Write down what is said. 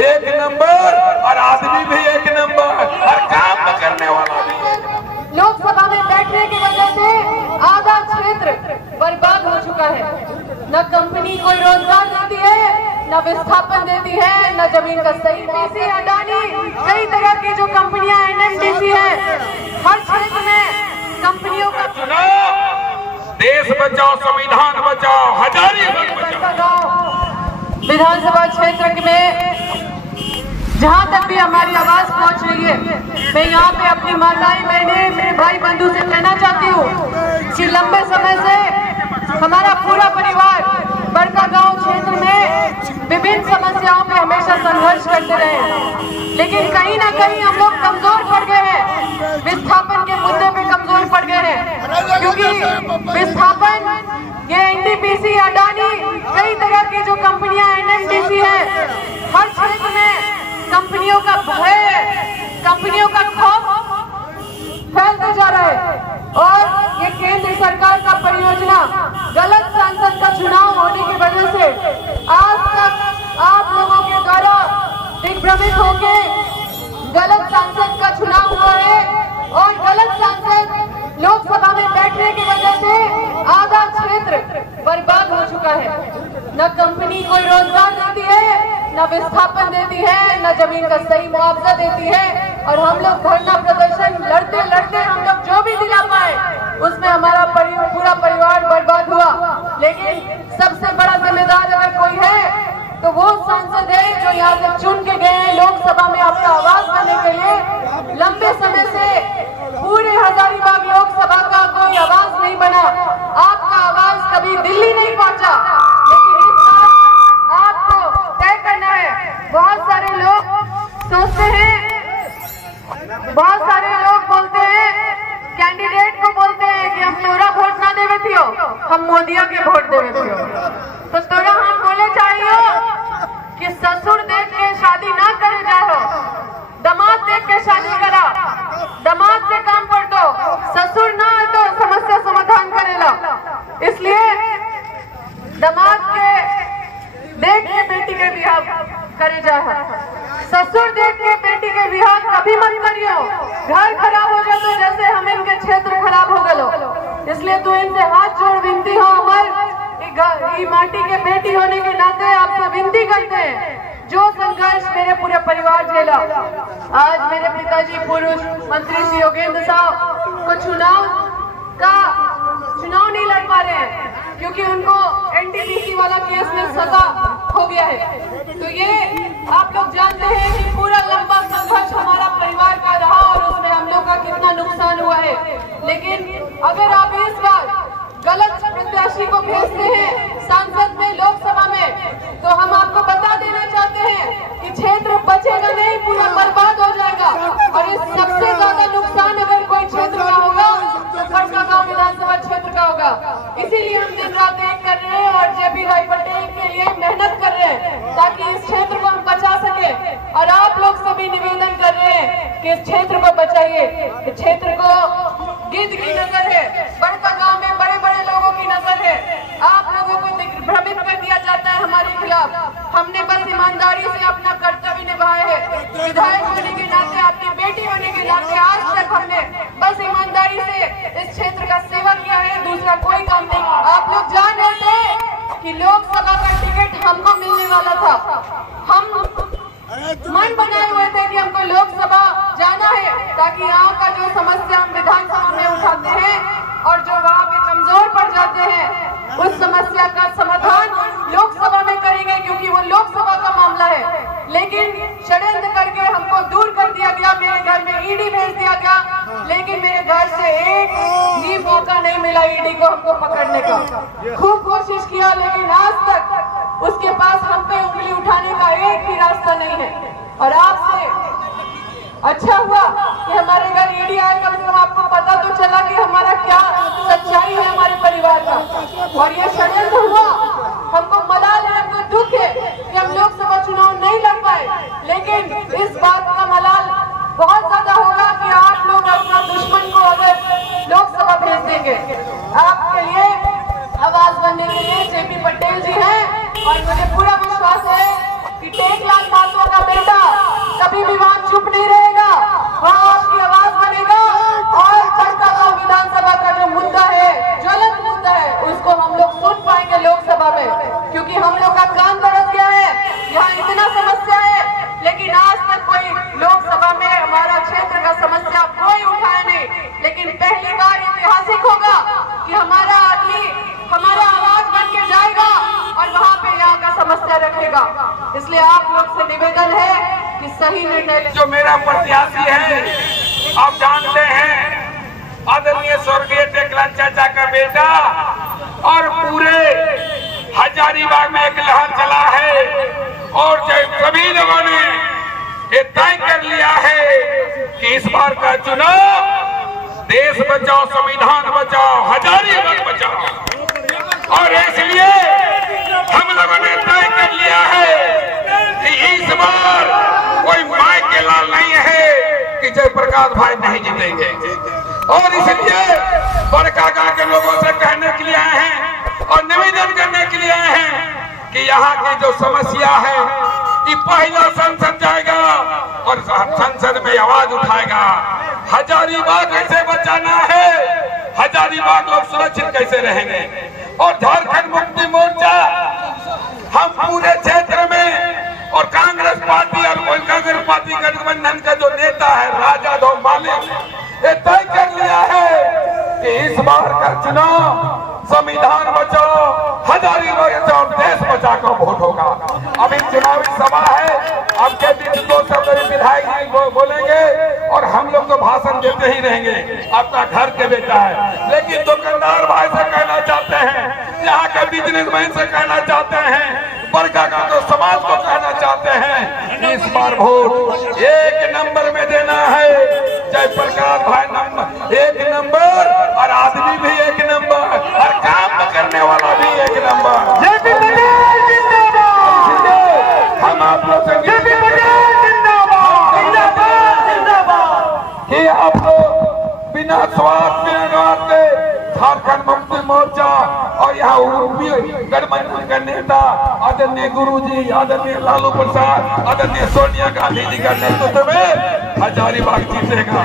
एक नंबर और आदमी भी एक नंबर और काम करने वाला भी एक नंबर। लोकसभा में बैठने की वजह से आधा क्षेत्र बर्बाद हो चुका है। न कंपनी कोई रोजगार देती है, न विस्थापन देती है, न जमीन का सही पीसी अडानी, कई तरह की जो कंपनियां एनएमडीसी है, हर क्षेत्र में कंपनियों का चुनाव, देश बचाओ संविधान बचाओ हजारीबाग बचाओ। विधानसभा क्षेत्र में जहाँ तक भी हमारी आवाज पहुँच रही है, मैं यहाँ पे अपनी माताएं बहनें मेरे भाई बंधु से कहना चाहती हूँ कि लंबे समय से हमारा पूरा परिवार बड़कागांव क्षेत्र में विभिन्न समस्याओं पे हमेशा संघर्ष करते रहे, लेकिन कहीं ना कहीं हम लोग कमजोर पड़ गए हैं, विस्थापन के मुद्दे पे कमजोर पड़ गए हैं, क्योंकि विस्थापन ये एनटीपीसी अडानी कई तरह की जो कंपनियां एनएमडीसी है, हर क्षेत्र में कंपनियों का भय, कंपनियों का खौफ फैलता जा रहा है। और ये केंद्र सरकार का परियोजना गलत सांसद का चुनाव होने की वजह से आज तक आप लोगों के द्वारा दिग्भ्रमित होके गलत सांसद का चुनाव हुआ है और गलत सांसद लोकसभा में बैठने की वजह से आधा क्षेत्र बर्बाद हो चुका है। न कंपनी कोई रोजगार देती है, न विस्थापन देती है, न जमीन का सही मुआवजा देती है, और हम लोग धरना प्रदर्शन लड़ते लड़ते हम लोग जो भी दिला पाए उसमें हमारा पूरा परिवार बर्बाद हुआ। लेकिन सबसे बड़ा जिम्मेदार अगर कोई है तो वो सांसद है जो यहाँ से चुन के गए हैं लोकसभा में आपका आवाज करने के लिए। लंबे समय से पूरे हजारीबाग लोकसभा का कोई आवाज नहीं बना, आपका आवाज कभी दिल्ली नहीं पहुंचा, लेकिन इस बार आपको तय करना है। बहुत सारे लोग सोचते हैं, बहुत सारे लोग बोलते हैं, कैंडिडेट को बोलते हैं कि हम तोरा वोट ना देवे थियो, हम मोदिया के वोट देवे थियो। तो तोरा हम बोले चाहिए कि ससुर देख के शादी ना करे जाओ, दामाद देख के शादी करा, दामाद से काम कर दो, ससुर ना तो समस्या समाधान करेला। इसलिए दामाद के देख के बेटी के बिहार करे जाए, ससुर देख के बेटी के बिहार कभी मत करियो। घर खराब हो जाए तो जैसे हम इनके क्षेत्र खराब हो गलो। इसलिए तो इनसे हाथ जोड़ विनती हो, हमारे माटी के बेटी होने के नाते आपसे विनती करते हैं, जो संघर्ष मेरे पूरे परिवार झेला। आज मेरे पिताजी पूर्व मंत्री श्री योगेंद्र साहब को चुनाव नहीं लड़ पा रहे हैं क्योंकि उनको एनटीपीसी वाला केस में सजा हो गया है। तो ये आप लोग जानते हैं कि पूरा लंबा संघर्ष हमारा परिवार का रहा और उसमें हम लोग का कितना नुकसान हुआ है। लेकिन अगर आप इस बार गलत प्रत्याशी को भेजते हैं सांसद में लोकसभा में, तो हम आपको बता देना चाहते हैं कि क्षेत्र बचेगा नहीं, पूरा बर्बाद हो जाएगा। और इस सबसे ज्यादा नुकसान अगर कोई क्षेत्र का होगा तो बड़कागांव विधानसभा क्षेत्र का होगा। इसीलिए हम दिन रात एक कर रहे हैं और जेबी राय पटेल के लिए मेहनत कर रहे हैं ताकि इस क्षेत्र को हम बचा सके। और आप लोग सभी निवेदन कर रहे हैं कि इस क्षेत्र को बचाइए। इस क्षेत्र को गिद्ध की नजर है, बड़कागांव में बड़े बड़े लोगों की नजर है, आप लोगों को भ्रमित कर दिया जाता है हमारे खिलाफ। हमने बस ईमानदारी से अपना कर्तव्य निभाया है, विधायक होने के नाते, आपकी बेटी होने के नाते आज तक हमने बस ईमानदारी से इस क्षेत्र का सेवा किया है, दूसरा कोई काम नहीं। आप लोग जान रहे थे कि लोकसभा का टिकट हमको मिलने वाला था, हम मन बनाए हुए थे कि हमको लोकसभा जाना है ताकि यहाँ का जो समस्या हम विधानसभा में उठाते हैं और जो वहाँ पे कमजोर पड़ जाते हैं उस समस्या का समाधान लोकसभा में करेंगे, क्योंकि वो लोकसभा का मामला है। लेकिन षड्यंत्र करके हमको दूर कर दिया गया, मेरे घर में ईडी भेज दिया गया, लेकिन मेरे घर से एक भी मौका नहीं मिला ईडी को हमको पकड़ने का। खूब कोशिश किया लेकिन आज तक उसके पास हम पे उंगली उठाने का एक भी रास्ता नहीं है। और आपसे अच्छा हुआ कि हमारे घर ईडी आया, कम से कम आपको पता तो चला कि हमारा क्या सच्चाई है हमारे परिवार का। और ये षड्यंत्र हुआ, हमको मलाल है, हमको दुख है कि हम लोकसभा चुनाव नहीं लड़ पाए, लेकिन इस बात का मलाल बहुत ज्यादा होगा कि आप लोग अपना दुश्मन को अगर लोकसभा भेज देंगे। आपके लिए आवाज बनने के लिए जेपी पटेल जी हैं और मुझे पूरा विश्वास है कि टेकलाल महतो का कि हमारा आदमी हमारा आवाज बन के जाएगा और वहाँ पे यहाँ का समस्या रखेगा। इसलिए आप लोग से निवेदन है कि सही निर्णय लें। जो मेरा प्रत्याशी है, आप जानते हैं, आदरणीय स्वर्गीय टेकलाल चाचा का बेटा, और पूरे हजारीबाग में एक लहर चला है और सभी लोगों ने ये तय कर लिया है कि इस बार का चुनाव देश बचाओ, संविधान बचाओ, हजारीबाग बचाओ। और इसलिए हम लोगों ने तय कर लिया है कि इस बार कोई माई के लाल नहीं है कि जयप्रकाश भाई नहीं जीतेंगे। और इसलिए बड़कागा के लोगों से कहने के लिए आए हैं और निवेदन करने के लिए आए हैं कि यहाँ की जो समस्या है, कि पहला संसद जाएगा और संसद में आवाज उठाएगा, हजारीबाग कैसे बचाना है, हजारीबाग लोग सुरक्षित कैसे रहेंगे। और झारखंड मुक्ति मोर्चा हम पूरे क्षेत्र में और कांग्रेस पार्टी और कांग्रेस पार्टी गठबंधन का जो नेता है राजा दो मालिक, ये तय कर लिया है कि इस बार का चुनाव संविधान बचाओ, हजारीबाग बचाओ, देश बचाओ का वोट होगा। अभी चुनावी सभा है, आपके बीच दो शब्द विधायक जी बोलेंगे और हम लोग तो भाषण देते ही रहेंगे, आपका घर के बेटा है। लेकिन दुकानदार भाई से कहना चाहते हैं, यहाँ के बिजनेसमैन से कहना चाहते हैं, बड़कागा को समाज को कहना चाहते हैं, इस बार वोट एक नंबर में देना है। जयप्रकाश भाई नंबर एक नंबर, और आदमी भी एक नंबर, और काम करने वाला भी एक नंबर। हम आप लोग से कि आप लोग बिना स्वार्थ के झारखंड मुक्ति मोर्चा और यहाँ गठबंधन का नेता आदरणीय गुरुजी, आदरणीय लालू प्रसाद, आदरणीय सोनिया गांधी जी का नेतृत्व में हजारीबाग जीतेगा।